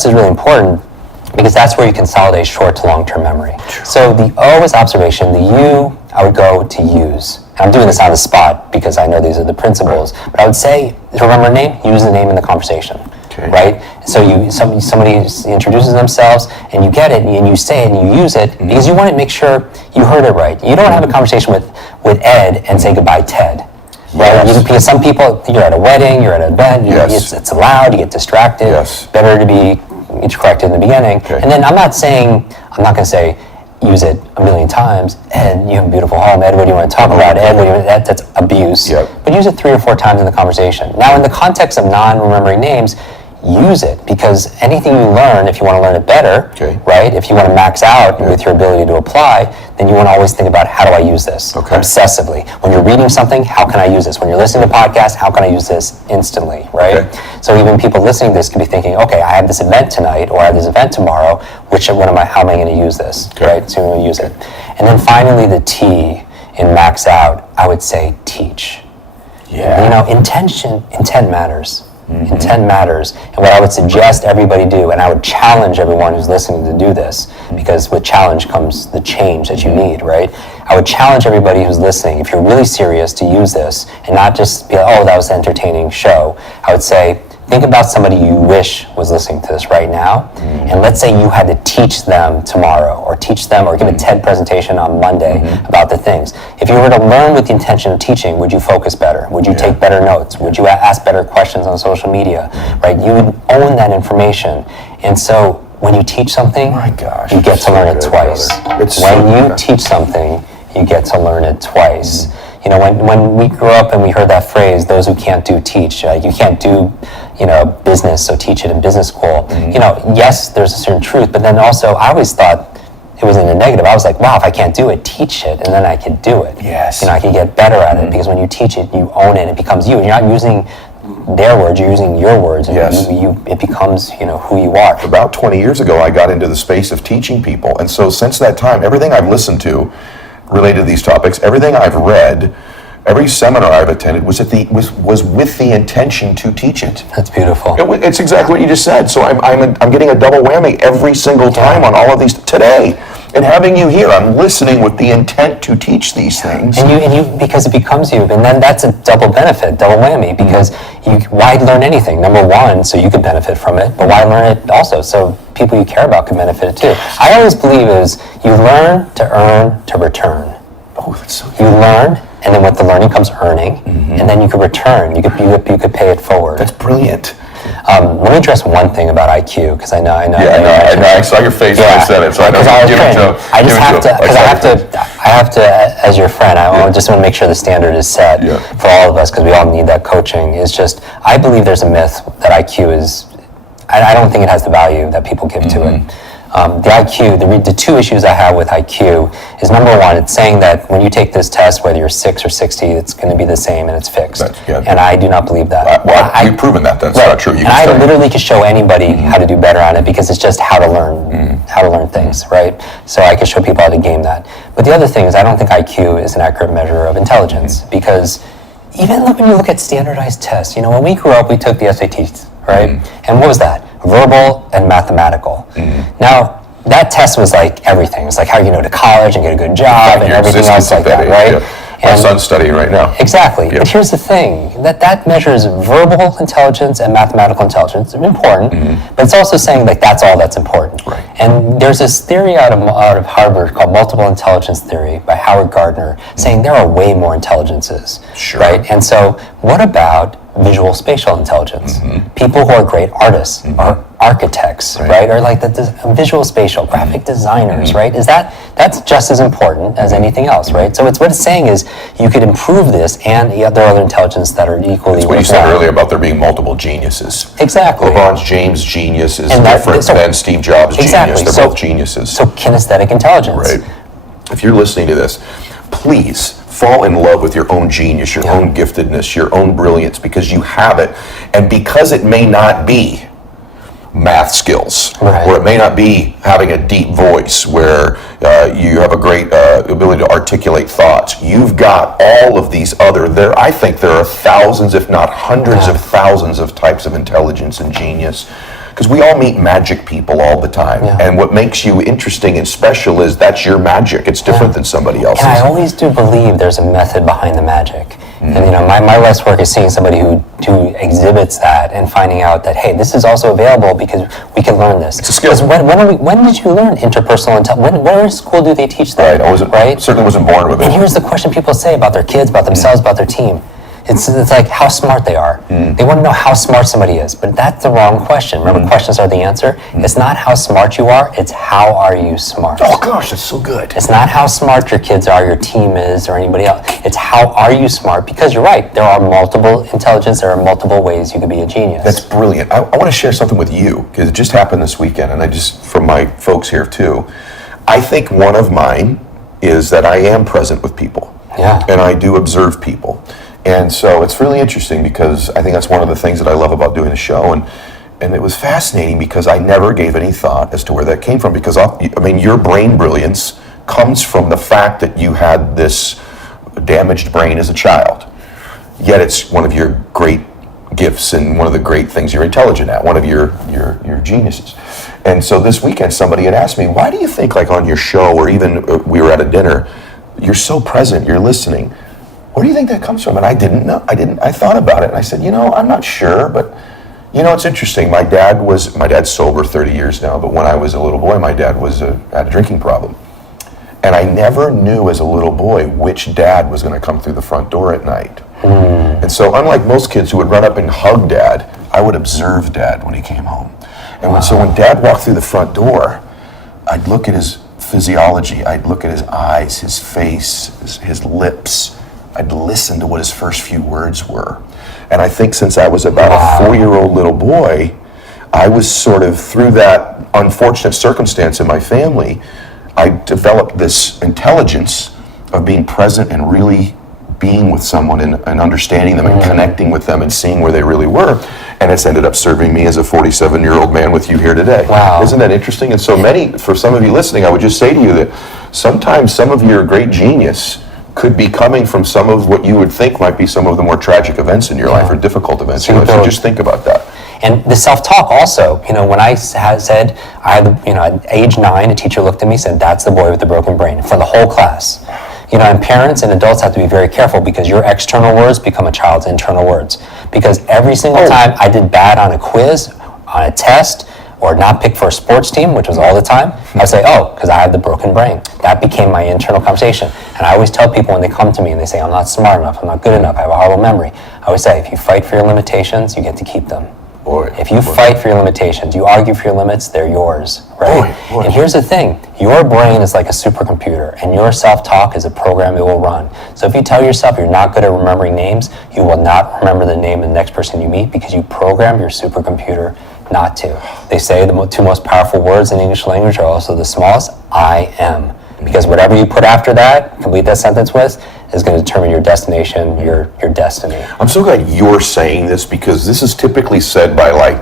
just is really important because that's where you consolidate short to long-term memory. So the O is observation, the U I would go to use. And I'm doing this on the spot because I know these are the principles, but I would say to remember a name, use the name in the conversation. Right? So somebody introduces themselves and you get it and you say it and you use it because you want to make sure you heard it right. You don't have a conversation with Ed and say goodbye Ted. Right? Because some people, you're at a wedding, you're at an event, it's loud, you get distracted. Better to be corrected in the beginning. And then I'm not going to say use it a million times. Ed, you have a beautiful home. Ed, what do you want to talk about? Ed, what do you want to, that's abuse. But use it 3 or 4 times in the conversation. Now, in the context of non-remembering names, use it, because anything you learn, if you want to learn it better, right, if you want to max out with your ability to apply, then you want to always think about, how do I use this obsessively? When you're reading something, how can I use this? When you're listening to podcasts, how can I use this instantly, right? So even people listening to this could be thinking, okay, I have this event tonight, or I have this event tomorrow, how am I going to use this, right? So you're going to use it. And then finally, the T in max out, I would say teach. You know, intent matters. Intent matters. And what I would suggest everybody do, and I would challenge everyone who's listening to do this, because with challenge comes the change that you need, right? I would challenge everybody who's listening, if you're really serious, to use this and not just be like, oh, that was an entertaining show. I would say, think about somebody you wish was listening to this right now, and let's say you had to teach them tomorrow, or give a TED presentation on Monday about the things. If you were to learn with the intention of teaching, would you focus better? Would you take better notes? Would you ask better questions on social media? Right? You would own that information. And so when you teach something, you get to learn it twice. When you teach something, you get to learn it twice. You know, when we grew up and we heard that phrase, those who can't do, teach. You can't do, business, so teach it in business school. Yes, there's a certain truth, but then also I always thought it was in a negative. I was like, wow, if I can't do it, teach it, and then I could do it. I could get better at it, because when you teach it, you own it. It becomes you. You're not using their words, you're using your words, and it becomes, who you are. About 20 years ago, I got into the space of teaching people, and so since that time, everything I've listened to related to these topics, everything I've read, every seminar I've attended was with the intention to teach it. That's beautiful. It's exactly what you just said. So I'm getting a double whammy every single time on all of these today. And having you here, I'm listening with the intent to teach these things. And you because it becomes you, and then that's a double benefit, double whammy, because why learn anything? Number one, so you could benefit from it, but why learn it also so people you care about can benefit it too? I always believe is you learn to earn to return. Oh, that's so good. You learn, and then with the learning comes earning, and then you could return. You could pay it forward. That's brilliant. Let me address one thing about IQ, because I know. I saw your face when I said it, so I know. I have to, as your friend, I just want to make sure the standard is set for all of us, because we all need that coaching. It's just, I believe there's a myth that IQ is, I don't think it has the value that people give to it. The IQ, the 2 issues I have with IQ is, number one, it's saying that when you take this test, whether you're 6 or 60, it's going to be the same and it's fixed. And I do not believe that. We've proven that that's not true. I literally could show anybody how to do better on it, because it's just how to learn things, right? So I could show people how to game that. But the other thing is, I don't think IQ is an accurate measure of intelligence, because even when you look at standardized tests, when we grew up, we took the SATs, right? And what was that? Verbal and mathematical. Now, that test was like everything. It's like how you go to college and get a good job and everything else like that, right? My son's studying right now. Exactly. But here's the thing, that measures verbal intelligence and mathematical intelligence. It's important, but it's also saying that's all that's important. Right. And there's this theory out of Harvard called multiple intelligence theory by Howard Gardner, saying there are way more intelligences. Right? And so what about visual spatial intelligence? People who are great artists, or architects, right? Or like the visual spatial graphic designers, right? That's just as important as anything else, right? So what it's saying is you could improve this, and there are other intelligence that are equally. That's what you said earlier about there being multiple geniuses. Exactly. LeBron James' genius is different than Steve Jobs' genius. They're both geniuses. So kinesthetic intelligence. Right. If you're listening to this, please fall in love with your own genius, your own giftedness, your own brilliance, because you have it. And because it may not be math skills, or it may not be having a deep voice where you have a great ability to articulate thoughts, you've got all of these other, I think there are thousands, if not hundreds of thousands of types of intelligence and genius because we all meet magic people all the time. Yeah. And what makes you interesting and special is that's your magic. It's different than somebody else's. And I always do believe there's a method behind the magic. And my life's work is seeing somebody who exhibits that and finding out that, hey, this is also available because we can learn this. It's a skill. When did you learn interpersonal intelligence? Where in school do they teach that? Right. Certainly wasn't born with it. And here's the question people say about their kids, about themselves, about their team. It's like how smart they are. They want to know how smart somebody is, but that's the wrong question. Remember, questions are the answer. It's not how smart you are, it's how are you smart. Oh gosh, that's so good. It's not how smart your kids are, your team is, or anybody else. It's how are you smart, because you're right, there are multiple intelligence, there are multiple ways you can be a genius. That's brilliant. I want to share something with you, because it just happened this weekend, and from my folks here too. I think one of mine is that I am present with people. Yeah. And I do observe people. And so it's really interesting because I think that's one of the things that I love about doing the show. And it was fascinating because I never gave any thought as to where that came from. Because, your brain brilliance comes from the fact that you had this damaged brain as a child. Yet it's one of your great gifts and one of the great things you're intelligent at, one of your geniuses. And so this weekend somebody had asked me, why do you think like on your show or even we were at a dinner, you're so present, you're listening? Where do you think that comes from? And I didn't know. I thought about it and I said, I'm not sure, but it's interesting. My dad's sober 30 years now, but when I was a little boy, my dad had a drinking problem. And I never knew as a little boy which dad was going to come through the front door at night. And so unlike most kids who would run up and hug dad, I would observe dad when he came home. And so when dad walked through the front door, I'd look at his physiology, I'd look at his eyes, his face, his lips. I'd listen to what his first few words were. And I think since I was about a 4-year-old little boy, I was sort of, through that unfortunate circumstance in my family, I developed this intelligence of being present and really being with someone and understanding them and connecting with them and seeing where they really were. And it's ended up serving me as a 47-year-old man with you here today. Wow. Isn't that interesting? And so for some of you listening, I would just say to you that sometimes some of your great genius could be coming from some of what you would think might be some of the more tragic events in your life or difficult events in your life. So just think about that. And the self-talk also, when I said, at age 9, a teacher looked at me and said, that's the boy with the broken brain, for the whole class. And parents and adults have to be very careful because your external words become a child's internal words. Because every single time I did bad on a quiz, on a test, or not picked for a sports team, which was all the time, I would say, because I have the broken brain. That became my internal conversation. And I always tell people when they come to me and they say, I'm not smart enough, I'm not good enough, I have a horrible memory. I always say, if you fight for your limitations, you get to keep them. If you fight for your limitations, you argue for your limits, they're yours, right? And here's the thing, your brain is like a supercomputer and your self-talk is a program it will run. So if you tell yourself you're not good at remembering names, you will not remember the name of the next person you meet because you programmed your supercomputer not to. They say the two most powerful words in the English language are also the smallest, I am. Because whatever you put after that, complete that sentence with, is going to determine your destination, your destiny. I'm so glad you're saying this because this is typically said by by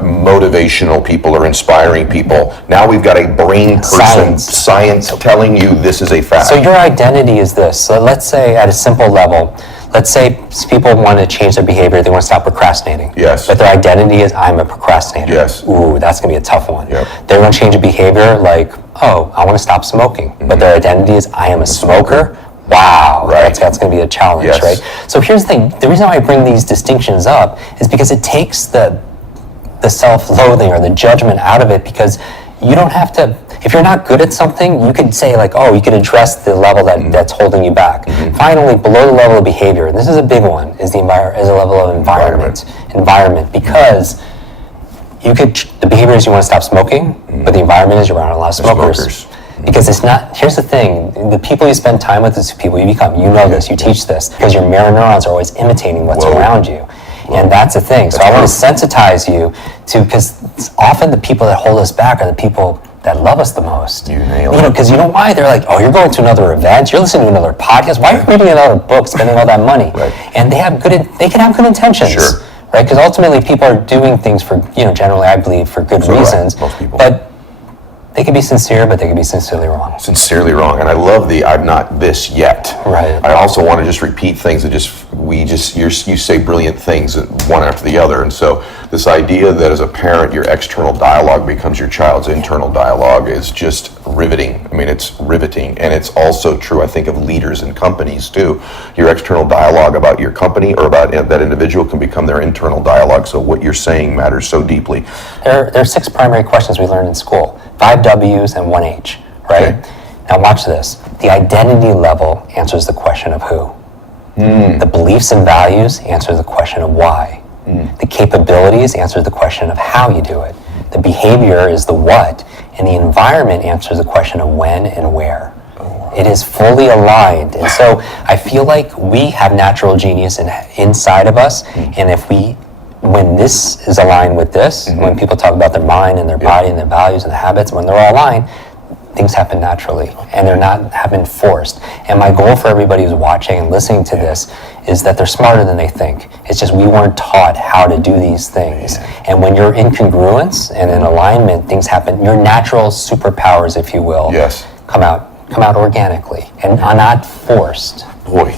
motivational people or inspiring people. Now we've got a brain person, science telling you this is a fact. So your identity is this. So let's say at a simple level, let's say people want to change their behavior, they want to stop procrastinating. Yes. But their identity is, I'm a procrastinator. Yes. Ooh, that's going to be a tough one. Yep. They're going to change a behavior like, I want to stop smoking. But their identity is, I am a smoker. Wow, right. That's going to be a challenge, Yes. right? So here's the thing. The reason why I bring these distinctions up is because it takes the self-loathing or the judgment out of it, because you don't have to, if you're not good at something, you could say like, you could address the level that's holding you back. Finally, below the level of behavior, and this is a big one, is a level of environment, because the behavior is you want to stop smoking, but the environment is you're around a lot of smokers. Because it's not, here's the thing, the people you spend time with is the people you become. You know this, you teach this, because your mirror neurons are always imitating what's around you. And that's the thing. So I want to sensitize you to, because often the people that hold us back are the people that love us the most. You nailed it. Because you know why? They're like, you're going to another event, you're listening to another podcast, why are you reading another book, spending all that money? Right. And they can have good intentions. Sure. Right? Because ultimately people are doing things for, generally I believe for good reasons. Most people. But They could be sincere, but they could be sincerely wrong. Sincerely wrong. And I love the "I'm not this yet." Right. I also want to just repeat things that you say brilliant things one after the other. And so this idea that as a parent, your external dialogue becomes your child's internal dialogue is just riveting. I mean, it's riveting. And it's also true, I think, of leaders in companies too. Your external dialogue about your company or about that individual can become their internal dialogue. So what you're saying matters so deeply. There are 6 primary questions we learned in school. 5 W's and 1 H, right? Okay. Now watch this. The identity level answers the question of who. The beliefs and values answer the question of why. The capabilities answer the question of how you do it. The behavior is the what, and the environment answers the question of when and where. It is fully aligned. And so I feel like we have natural genius inside of us, and when this is aligned with this, when people talk about their mind and their body and their values and the habits, when they're all aligned, things happen naturally and they're not happen forced. And my goal for everybody who's watching and listening to this is that they're smarter than they think. It's just we weren't taught how to do these things. And when you're in congruence and in alignment, things happen. Your natural superpowers, if you will, come out organically and are not forced. Boy,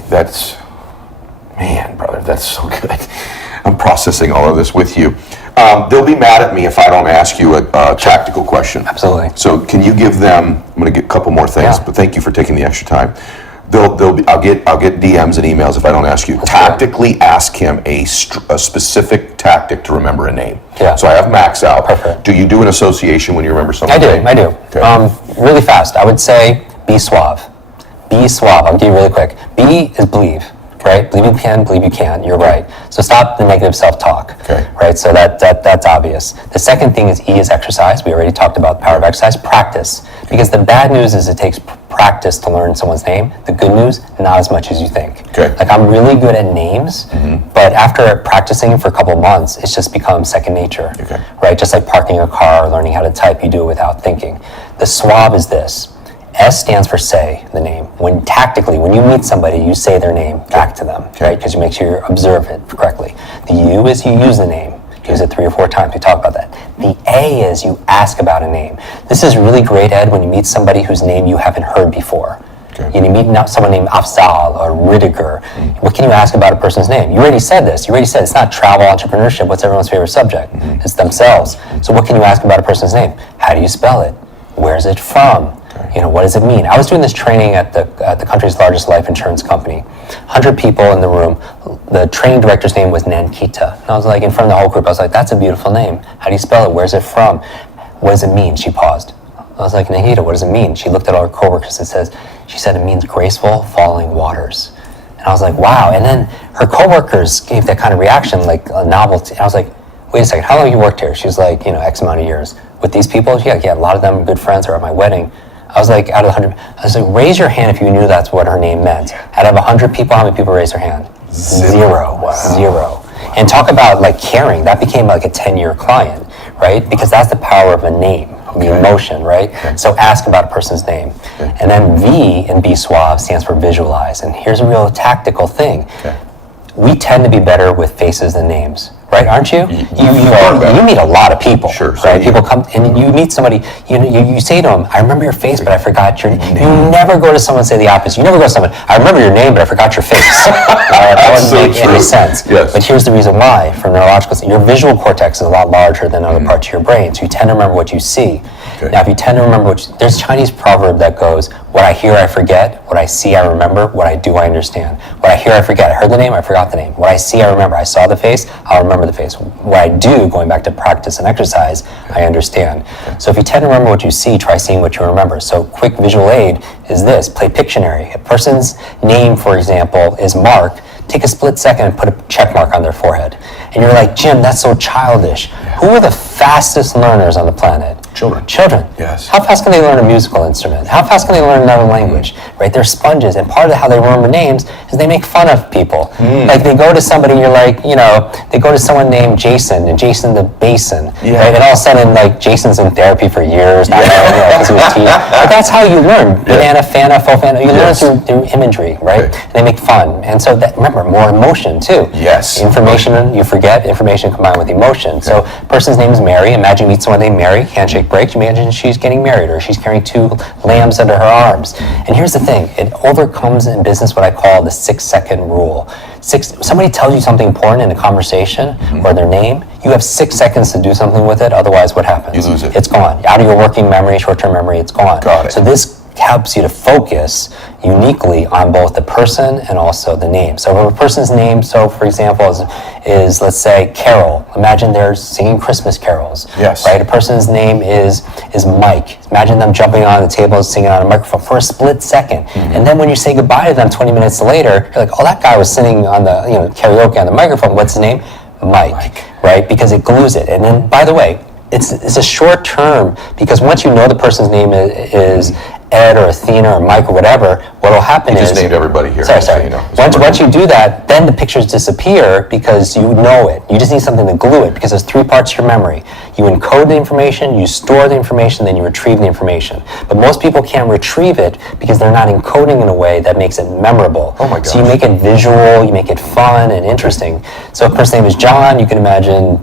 brother, that's so good. I'm processing all of this with you. They'll be mad at me if I don't ask you a tactical question. Absolutely. So can you give them? I'm going to get a couple more things, but thank you for taking the extra time. I'll get DMs and emails if I don't ask you. Tactically ask him a specific tactic to remember a name. Yeah. So I have Max out. Perfect. Do you do an association when you remember someone's name? I do. Okay. Really fast. I would say be suave. Be suave. I'll give you really quick. B is believe. Right? Believe you can, believe you can. You're right. So stop the negative self-talk. Okay. Right? So that's obvious. The second thing is E is exercise. We already talked about the power of exercise. Practice. Because the bad news is it takes practice to learn someone's name. The good news, not as much as you think. Okay. Like I'm really good at names, but after practicing for a couple months, it's just become second nature. Okay. Right? Just like parking a car or learning how to type, you do it without thinking. The suave is this. S stands for say the name. When you meet somebody, you say their name back to them, right? Because you make sure you observe it correctly. The U is you use the name. Use it 3 or 4 times. We talk about that. The A is you ask about a name. This is really great, Ed, when you meet somebody whose name you haven't heard before. Okay. You meet someone named Afzal or Ridiger. What can you ask about a person's name? You already said this. You already said it's not travel, entrepreneurship. What's everyone's favorite subject? It's themselves. So what can you ask about a person's name? How do you spell it? Where's it from? What does it mean? I was doing this training at the country's largest life insurance company. 100 people in the room. The training director's name was Nankita. And I was like, in front of the whole group, I was like, that's a beautiful name. How do you spell it? Where's it from? What does it mean? She paused. I was like, Nankita, what does it mean? She looked at all her coworkers and she said it means graceful falling waters. And I was like, wow. And then her coworkers gave that kind of reaction, like a novelty. And I was like, wait a second, how long have you worked here? She was like, X amount of years. With these people? Yeah, a lot of them are good friends or at my wedding. I was like, out of 100, I was like, raise your hand if you knew that's what her name meant. Out of 100 people, how many people raised their hand? Zero. Wow. Zero. And talk about like caring. That became like a 10-year client, right? Because that's the power of a name, the emotion, right? Okay. So ask about a person's name. Okay. And then V in Be Suave stands for visualize. And here's a real tactical thing. Okay. We tend to be better with faces than names. Right, aren't you? You meet a lot of people. Sure. Right? People come and you meet somebody. You say to them, "I remember your face, but I forgot your name." You never go to someone and say the opposite. You never go to someone, "I remember your name, but I forgot your face." That wouldn't make any sense. Yes. But here's the reason why. For neurological, your visual cortex is a lot larger than other parts of your brain, so you tend to remember what you see. Okay. Now, if you tend to remember there's a Chinese proverb that goes, "What I hear, I forget. What I see, I remember. What I do, I understand. What I hear, I forget. I heard the name, I forgot the name. What I see, I remember. I saw the face, I'll remember the face. What I do, going back to practice and exercise, I understand." So if you tend to remember what you see, try seeing what you remember. So quick visual aid is this: play Pictionary. A person's name, for example, is Mark. Take a split second and put a check mark on their forehead. And you're like, Jim, that's so childish. Yeah. Who are the fastest learners on the planet? Children. Yes. How fast can they learn a musical instrument? How fast can they learn another language? Right? They're sponges. And part of how they remember names is they make fun of people. Like they go to somebody, you're like, they go to someone named Jason, and Jason the Basin. Yeah. Right? And all of a sudden, like, Jason's in therapy for years, not because he was teeth. But that's how you learn. Banana, fana, fofana. You learn through imagery, right? Okay. And they make fun. And so remember, more emotion too. Yes. Information, you forget, information combined with emotion. Okay. So person's name is Mary. Mary. Imagine you meet someone named Mary, handshake breaks, you imagine she's getting married or she's carrying 2 lambs under her arms. And here's the thing, it overcomes in business what I call the 6-second rule. Somebody tells you something important in a conversation or their name, you have 6 seconds to do something with it, otherwise what happens? You lose it. It's gone. Out of your working memory, short-term memory, it's gone. Got it. So this helps you to focus uniquely on both the person and also the name. So if a person's name, so for example, is let's say Carol. Imagine they're singing Christmas carols. Yes. Right? A person's name is Mike. Imagine them jumping on the table and singing on a microphone for a split second. And then when you say goodbye to them 20 minutes later, you're like, oh, that guy was singing on the karaoke on the microphone. What's his name? Mike. Right? Because it glues it. And then, by the way, it's a short term, because once you know the person's name is Ed or Athena or Mike or whatever, what will happen is... You just named everybody here. Sorry. So you know, Once you do that, then the pictures disappear because you know it. You just need something to glue it, because there's 3 parts to your memory. You encode the information, you store the information, then you retrieve the information. But most people can't retrieve it because they're not encoding in a way that makes it memorable. Oh my gosh. So you make it visual, you make it fun and interesting. So if a person's name is John, you can imagine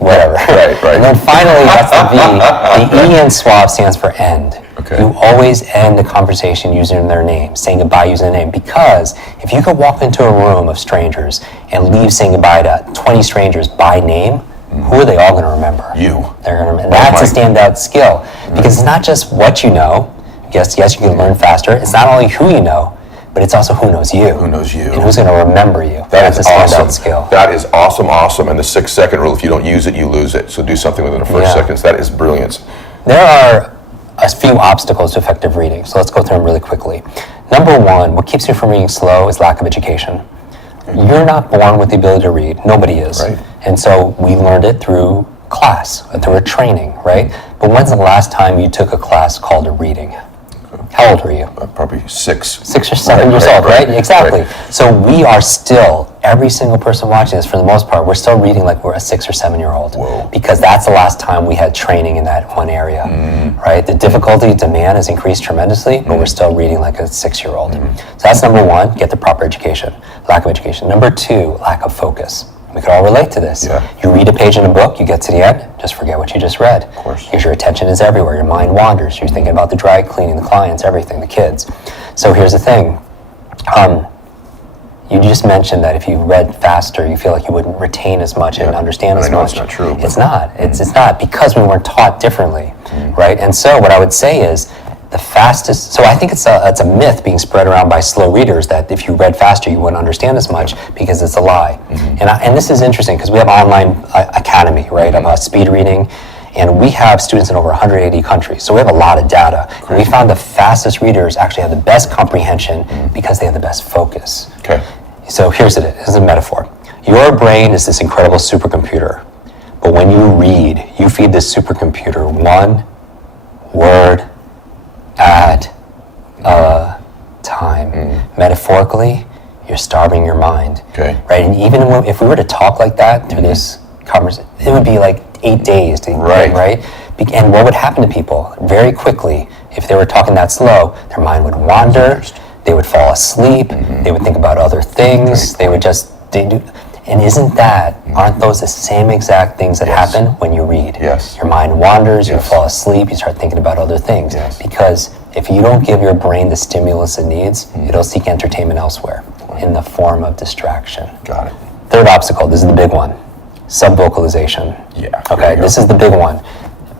whatever. Right. And then finally, that's the V. The E in SWAB stands for end. Okay. You always end a conversation using their name, saying goodbye using their name. Because if you could walk into a room of strangers and leave saying goodbye to 20 strangers by name, who are they all going to remember? You. They're going to remember. That's a standout skill. Because it's not just what you know. Yes, you can learn faster. It's not only who you know, but it's also who knows you. Who knows you. And who's going to remember you. That's a standout awesome. skill. That is awesome. And the 6-second rule, if you don't use it, you lose it. So do something within the first seconds. That is brilliance. There are a few obstacles to effective reading, so let's go through them really quickly. Number 1, what keeps you from reading slow is lack of education. You're not born with the ability to read. Nobody is. Right. And so we learned it through class, through a training, right? But when's the last time you took a class called a reading? How old were you? Probably 6. 6 or 7 years old, right? Exactly. So we are still, every single person watching this, for the most part, we're still reading like we're a 6 or 7-year-old. Whoa. Because that's the last time we had training in that one area, right? The difficulty, demand has increased tremendously, but we're still reading like a 6-year-old. So that's number 1, get the proper education. Lack of education. Number 2, lack of focus. We could all relate to this. Yeah. You read a page in a book, you get to the end, just forget what you just read. Of course. Because your attention is everywhere. Your mind wanders. You're thinking about the dry cleaning, the clients, everything, the kids. So here's the thing. You just mentioned that if you read faster, you feel like you wouldn't retain as much and understand as I know much. it's not true. It's not. It's not, because we weren't taught differently, right? And so what I would say is, the fastest, so I think it's a myth being spread around by slow readers that if you read faster you wouldn't understand as much, because it's a lie. And this is interesting because we have an online academy, right, about speed reading, and we have students in over 180 countries, so we have a lot of data. And we found the fastest readers actually have the best comprehension because they have the best focus. Okay. So here's a metaphor. Your brain is this incredible supercomputer, but when you read, you feed this supercomputer one word at a time. Metaphorically, you're starving your mind. Okay. Right? And even if we were to talk like that through this conversation, it would be like 8 days to right? And what would happen to people very quickly if they were talking that slow? Their mind would wander, they would fall asleep, they would think about other things, they would just do. And aren't those the same exact things that happen when you read? Yes. Your mind wanders, you fall asleep, you start thinking about other things. Yes. Because if you don't give your brain the stimulus it needs, it'll seek entertainment elsewhere in the form of distraction. Got it. Third obstacle, this is the big one, subvocalization. Yeah. Okay, this is the big one.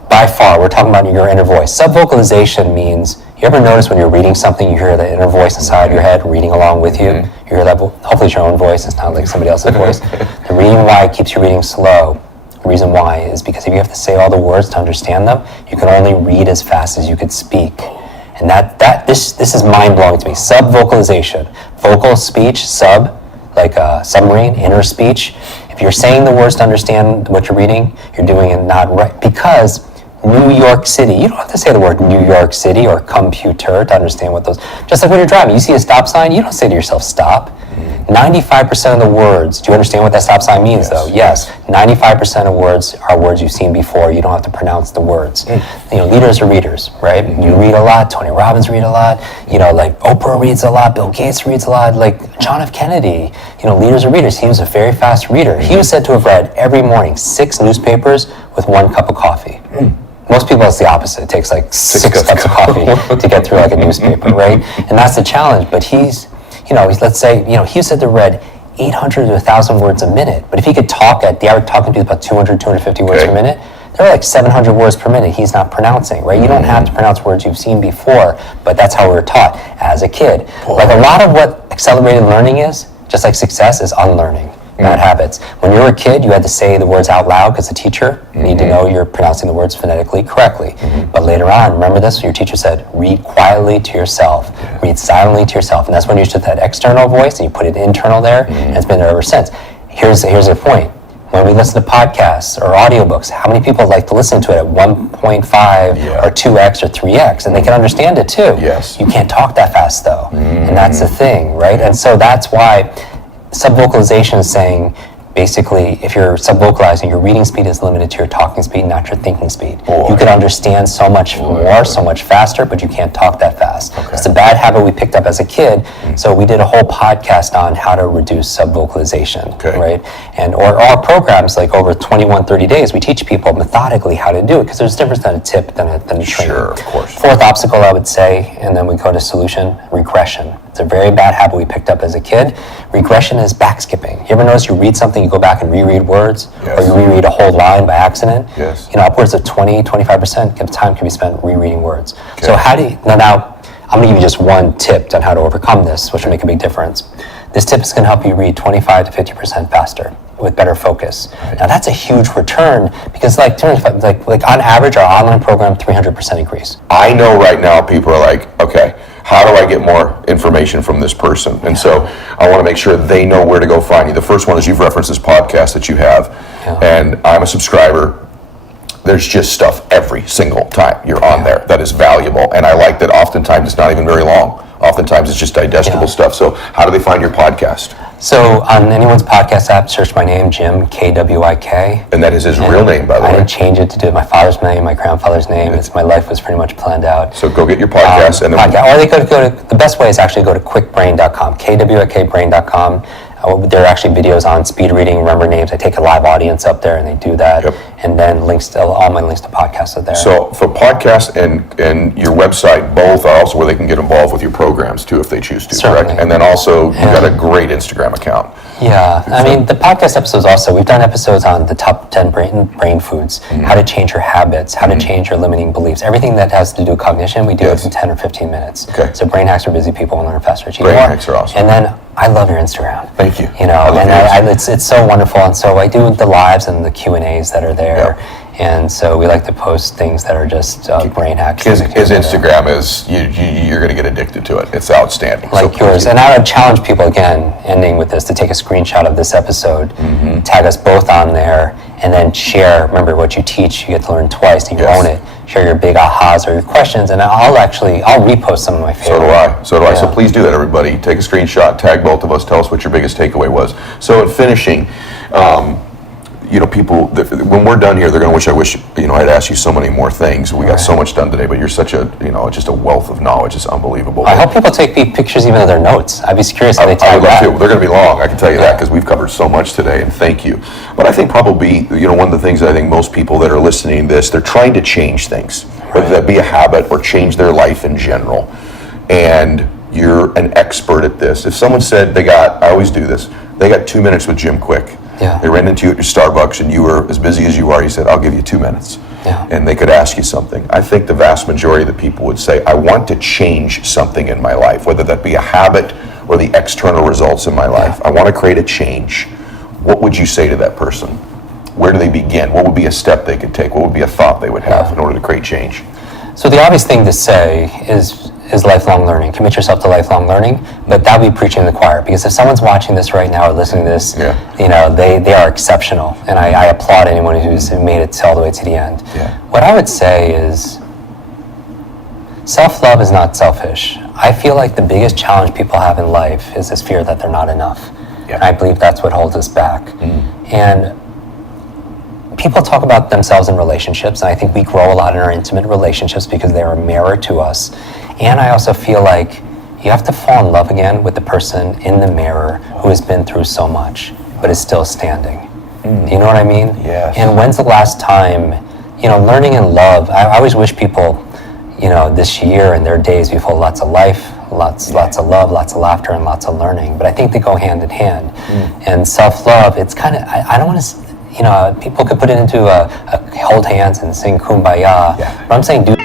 By far, we're talking about your inner voice. Subvocalization means, you ever notice when you're reading something, you hear the inner voice inside your head reading along with you? You hear that, hopefully it's your own voice, it's not like somebody else's voice. The reason why it keeps you reading slow, the reason why is because if you have to say all the words to understand them, you can only read as fast as you could speak. And this is mind-blowing to me. Subvocalization, vocal speech, like a submarine, inner speech. If you're saying the words to understand what you're reading, you're doing it not right, because New York City. You don't have to say the word New York City or computer to understand what those, just like when you're driving, you see a stop sign, you don't say to yourself, stop. 95% of the words, do you understand what that stop sign means though? Yes. 95% of words are words you've seen before. You don't have to pronounce the words. Leaders are readers, right? You read a lot. Tony Robbins read a lot. Like Oprah reads a lot. Bill Gates reads a lot. Like John F. Kennedy, leaders are readers. He was a very fast reader. He was said to have read every morning 6 newspapers with 1 cup of coffee. Most people, it's the opposite. It takes like 6 cups of coffee to get through like a newspaper, right? And that's the challenge. But let's say, he said to read 800 to 1,000 words a minute. But if he could talk the average talking to about 200, 250 words per minute, there are like 700 words per minute he's not pronouncing, right? You don't have to pronounce words you've seen before, but that's how we were taught as a kid. Like a lot of what accelerated learning is, just like success, is unlearning bad habits. When you were a kid, you had to say the words out loud because the teacher needed to know you're pronouncing the words phonetically correctly. But later on, remember this? Your teacher said, read quietly to yourself, read silently to yourself. And that's when you took that external voice and you put it internal there, and it's been there ever since. Here's the point. When we listen to podcasts or audiobooks, how many people like to listen to it at 1.5 or 2x or 3x? And they can understand it too. Yes. You can't talk that fast though. And that's the thing, right? And so that's why subvocalization is saying, basically, if you're subvocalizing, your reading speed is limited to your talking speed, not your thinking speed. You can understand so much more, so much faster, but you can't talk that fast. It's a bad habit we picked up as a kid, so we did a whole podcast on how to reduce subvocalization, right? And or our programs, like over 21, 30 days, we teach people methodically how to do it, because there's a difference than a tip than a training. Sure, of course. 4th obstacle, I would say, and then we go to solution, regression. It's a very bad habit we picked up as a kid. Regression is back skipping. You ever notice you read something, you go back and reread words, or you reread a whole line by accident? Upwards of 20, 25% of time can be spent rereading words. So how do you, now I'm gonna give you just one tip on how to overcome this, which will make a big difference. This tip is gonna help you read 25 to 50% faster with better focus. Now that's a huge return, because like on average, our online program, 300% increase. I know right now people are like, okay, how do I get more information from this person? And so I want to make sure they know where to go find you. The first one is you've referenced this podcast that you have, and I'm a subscriber. There's just stuff every single time you're on there that is valuable. And I like that oftentimes it's not even very long. Oftentimes it's just digestible stuff. So how do they find your podcast? So on anyone's podcast app, search my name, Jim, K-W-I-K. And that is his real name, by the way. I didn't change it to do my father's name, my grandfather's name. My life was pretty much planned out. So go get your podcast. And then or they go to the best way is actually go to quickbrain.com, kwikbrain.com. There are actually videos on speed reading, remember names. I take a live audience up there and they do that. And then all my links to podcasts are there. So for podcasts and your website, both are also where they can get involved with your programs too, if they choose to, correct? And then also you've got a great Instagram account. I mean, the podcast episodes also, we've done episodes on the top 10 brain foods, how to change your habits, how to change your limiting beliefs. Everything that has to do with cognition, we do it in 10 or 15 minutes. So brain hacks are busy people and learn faster, achieve more. Brain hacks are awesome. And then I love your Instagram. Thank you. It's so wonderful. And so I do the lives and the Q&As that are there. And so we like to post things that are just brain hacks. His Instagram is, you're going to get addicted to it. It's outstanding. Like yours. And I would challenge people again, ending with this, to take a screenshot of this episode, tag us both on there, and then share. Remember, what you teach, you get to learn twice, and you own it. Share your big ahas or your questions, and I'll repost some of my favorites. So do I. So please do that, everybody. Take a screenshot, tag both of us, tell us what your biggest takeaway was. So in finishing, people, when we're done here, they're going to wish I'd asked you so many more things. We got so much done today, but you're such a, just a wealth of knowledge. It's unbelievable. I hope people take pictures even of their notes. I'd be curious how they tag that. They're going to be long, I can tell you that, because we've covered so much today, and thank you. But I think probably, one of the things I think most people that are listening to this, they're trying to change things, whether that be a habit or change their life in general. And you're an expert at this. If someone said I always do this, they got 2 minutes with Jim Quick. They ran into you at your Starbucks and you were as busy as you are. You said, I'll give you 2 minutes. And they could ask you something. I think the vast majority of the people would say, I want to change something in my life, whether that be a habit or the external results in my life. I want to create a change. What would you say to that person? Where do they begin? What would be a step they could take? What would be a thought they would have in order to create change? So the obvious thing to say is is lifelong learning. Commit yourself to lifelong learning, but that would be preaching to the choir. Because if someone's watching this right now or listening to this, you know, they are exceptional, and I applaud anyone who's made it all the way to the end. What I would say is, self-love is not selfish. I feel like the biggest challenge people have in life is this fear that they're not enough. And I believe that's what holds us back. And people talk about themselves in relationships, and I think we grow a lot in our intimate relationships because they're a mirror to us. And I also feel like you have to fall in love again with the person in the mirror who has been through so much, but is still standing. You know what I mean? And when's the last time, you know, learning and love, I always wish people, you know, this year and their days before lots of life, lots of love, lots of laughter, and lots of learning. But I think they go hand in hand. And self-love, it's kind of, I don't want to, you know, people could put it into a hold hands and sing Kumbaya. But I'm saying, do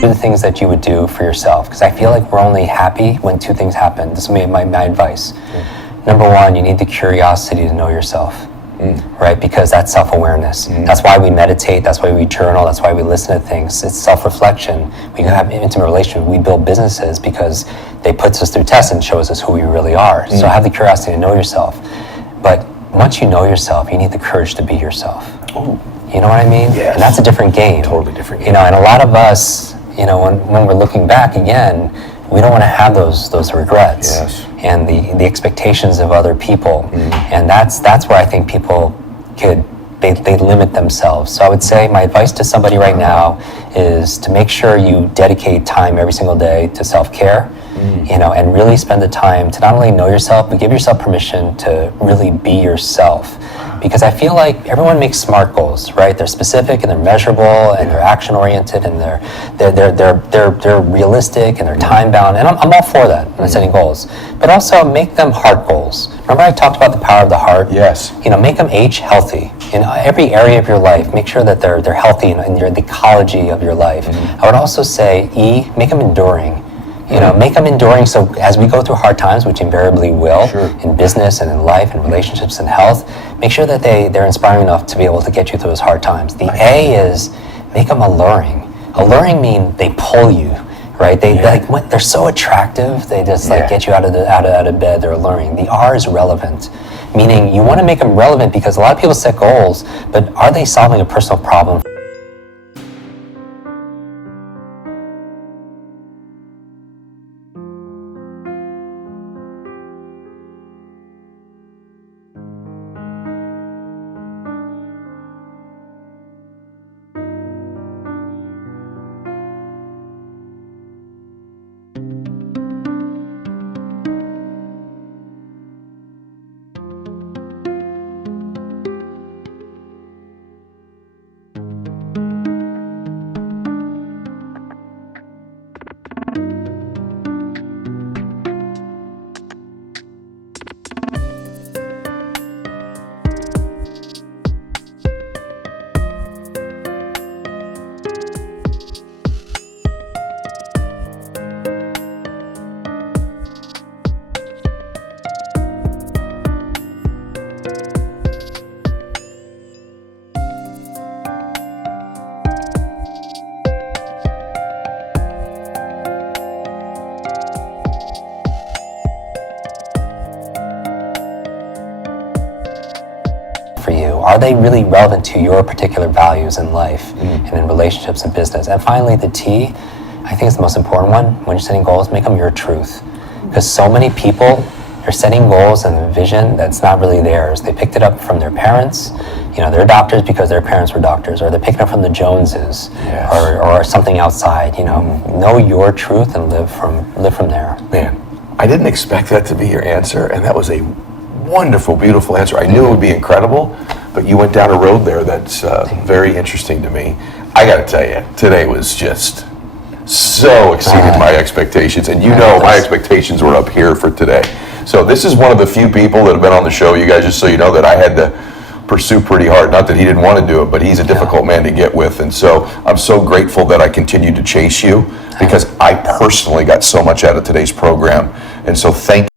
the things that you would do for yourself, because I feel like we're only happy when two things happen. This is my advice. Number one, you need the curiosity to know yourself, right? Because that's self-awareness. That's why we meditate, that's why we journal, that's why we listen to things. It's self-reflection. We have intimate relationships, we build businesses because they put us through tests and shows us who we really are. So have the curiosity to know yourself. But once you know yourself, you need the courage to be yourself. You know what I mean? And that's a different game. Totally different game. You know, and a lot of us, you know, when we're looking back again, we don't want to have those regrets and the expectations of other people, and that's where I think people they limit themselves. So I would say my advice to somebody right now is to make sure you dedicate time every single day to self-care, you know, and really spend the time to not only know yourself, but give yourself permission to really be yourself. Because I feel like everyone makes SMART goals, right? They're specific and they're measurable and they're action oriented and they're realistic and they're time bound. And I'm all for that when setting goals. But also make them heart goals. Remember I talked about the power of the heart? You know, make them healthy. In every area of your life, make sure that they're healthy in the ecology of your life. I would also say make them enduring. You know, make them enduring so as we go through hard times, which invariably will, in business and in life and relationships and health, make sure that they're inspiring enough to be able to get you through those hard times. The A is make them alluring. Alluring means they pull you, right? They're so attractive, they just get you out of bed, they're alluring. The R is relevant, meaning you want to make them relevant because a lot of people set goals, but are they solving a personal problem? they really relevant to your particular values in life and in relationships and business? And finally, the T, I think is the most important one. When you're setting goals, make them your truth. Because so many people are setting goals and a vision that's not really theirs. They picked it up from their parents. They're doctors because their parents were doctors, or they picked it up from the Joneses, or something outside. Know your truth and live from there. Man, I didn't expect that to be your answer, and that was a wonderful, beautiful answer. I knew it would be incredible, but you went down a road there that's very interesting to me. I got to tell you, today was just so exceeded my expectations, and my expectations were up here for today. So this is one of the few people that have been on the show, you guys, just so you know, that I had to pursue pretty hard. Not that he didn't want to do it, but he's a difficult man to get with. And so I'm so grateful that I continued to chase you, because I personally got so much out of today's program. And so thank